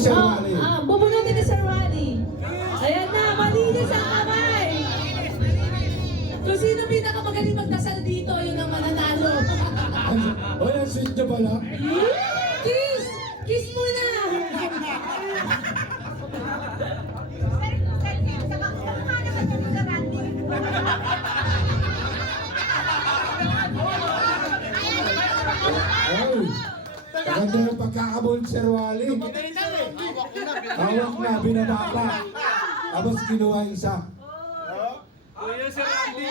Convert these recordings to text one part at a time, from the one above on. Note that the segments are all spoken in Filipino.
Sir Wally. Bubunutin ni Sir Wally. Ayan na, malinis ang kamay. Kung sino pinakamagaling magdasal dito, yun ang mananalo. Oy, ang sweet niya pala. Kiss! Kiss muna! Oy, maganda yung pagkakabon, Sir Wally. Hawak na, binaba pa. Tapos kinuha isa. Kuya Sir Randy.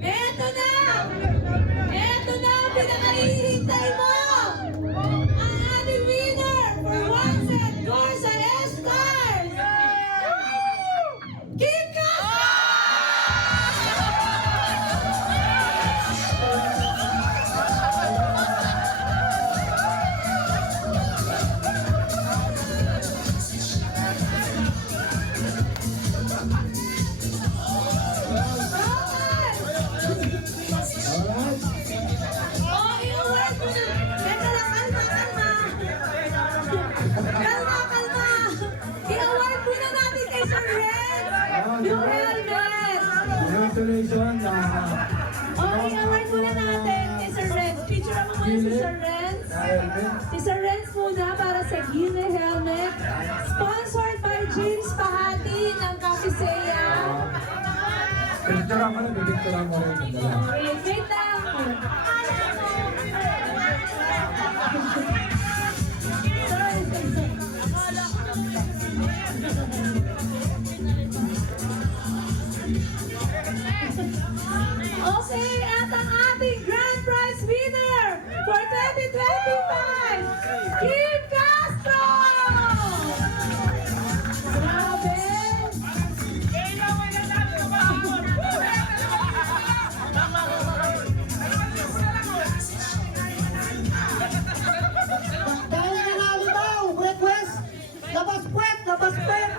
Eto na! Eto na ang pinakahihintay mo! Ang ating winner for one set goes sa S-Stars! Kim Castro! Alright. Oh, i-award mo na! Teka lang, kalma, kalma! Kalma, kalma! I-award mo na natin kay Sir Ren! Yung helmet! Congratulations. Oh, i-award mo na natin kay Sir Ren. Picture mo muna si Sir Ren. Si Sir Ren muna para sa Gile Helmet. Sponsored by James Pahati ng Cafeseya. Picture ako na, picture mo rin. Wait lang. Okay, at ang ating grand prize winner for 2025, Kim Castro! Grabe! Dahil nanalo daw, request, labas puwet, labas puwet.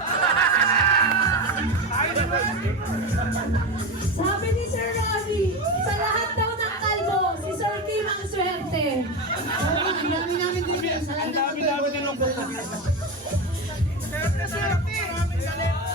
Sabi ni Sir Robbie, sa lahat daw ng kalbo, si Sir Kim ang swerte. Ang dami namin dito, sa lahat ng Dami-dami na nung bukas. Swerte, swerte.